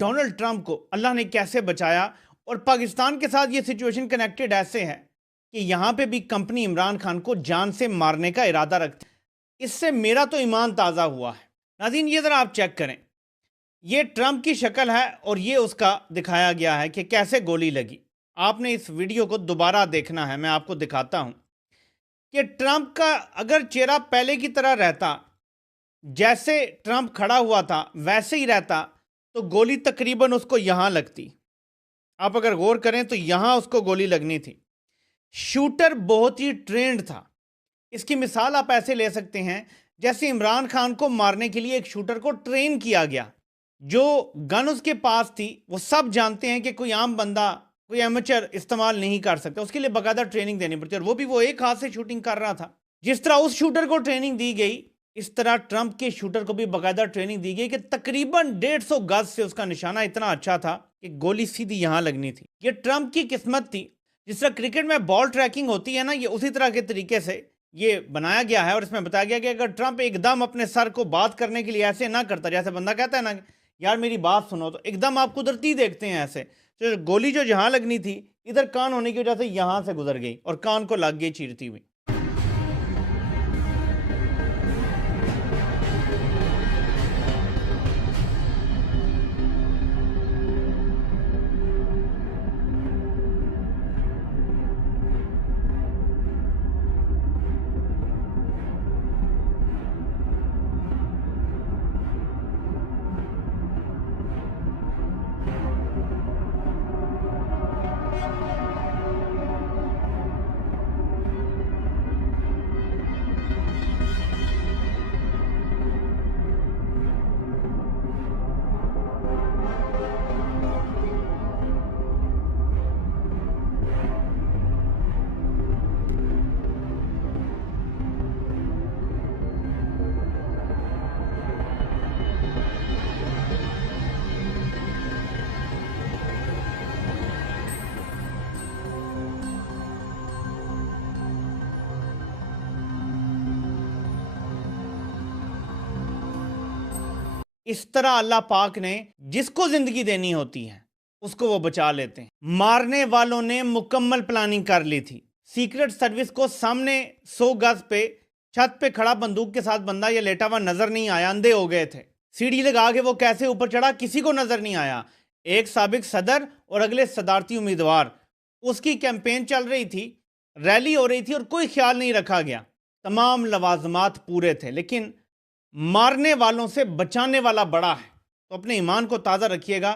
Donald Trump को अल्लाह ने कैसे बचाया, और पाकिस्तान के साथ ये सिचुएशन कनेक्टेड ऐसे है कि यहां पे भी कंपनी इमरान खान को जान से मारने का इरादा रखती है। इससे मेरा तो ईमान ताज़ा हुआ है। नाज़रीन, ये ज़रा आप चेक करें, ये ट्रंप की शक्ल है और ये उसका दिखाया गया है कि कैसे गोली लगी। आपने इस वीडियो को दोबारा देखना है, मैं आपको दिखाता हूं कि ट्रंप का अगर चेहरा पहले की तरह रहता, जैसे ट्रंप खड़ा हुआ था वैसे ही रहता, तो गोली तकरीबन उसको यहां लगती। आप अगर गौर करें तो यहां उसको गोली लगनी थी। शूटर बहुत ही ट्रेंड था। इसकी मिसाल आप ऐसे ले सकते हैं जैसे इमरान खान को मारने के लिए एक शूटर को ट्रेन किया गया। जो गन उसके पास थी वो सब जानते हैं कि कोई आम बंदा, कोई एमेचर इस्तेमाल नहीं कर सकता, उसके लिए बाकायदा ट्रेनिंग देनी पड़ती है, और वो भी वो एक हाथ से शूटिंग कर रहा था। जिस तरह उस शूटर को ट्रेनिंग दी गई, इस तरह ट्रंप के शूटर को भी बाकायदा ट्रेनिंग दी गई कि तकरीबन 150 गज से उसका निशाना इतना अच्छा था कि गोली सीधी यहां लगनी थी। ये ट्रंप की किस्मत थी। जिस तरह क्रिकेट में बॉल ट्रैकिंग होती है ना, ये उसी तरह के तरीके से ये बनाया गया है। और इसमें बताया गया कि अगर ट्रंप एकदम अपने सर को बात करने के लिए ऐसे ना करता, जैसे बंदा कहता है ना यार मेरी बात सुनो, तो एकदम आप कुदरती देखते हैं ऐसे, तो गोली जो जहां लगनी थी इधर कान होने की वजह से यहां से गुजर गई और कान को लग गई चीरती हुई। इस तरह अल्लाह पाक ने जिसको जिंदगी देनी होती है उसको वो बचा लेते हैं। मारने वालों ने मुकम्मल प्लानिंग कर ली थी। सीक्रेट सर्विस को सामने 100 गज पे छत पे खड़ा बंदूक के साथ बंदा ये लेटा हुआ नजर नहीं आया, अंधे हो गए थे। सीढ़ी लगा के वो कैसे ऊपर चढ़ा किसी को नजर नहीं आया। एक साबिक सदर और अगले सदारती उम्मीदवार, उसकी कैंपेन चल रही थी, रैली हो रही थी और कोई ख्याल नहीं रखा गया। तमाम लवाजमात पूरे थे, लेकिन मारने वालों से बचाने वाला बड़ा है। तो अपने ईमान को ताज़ा रखिएगा।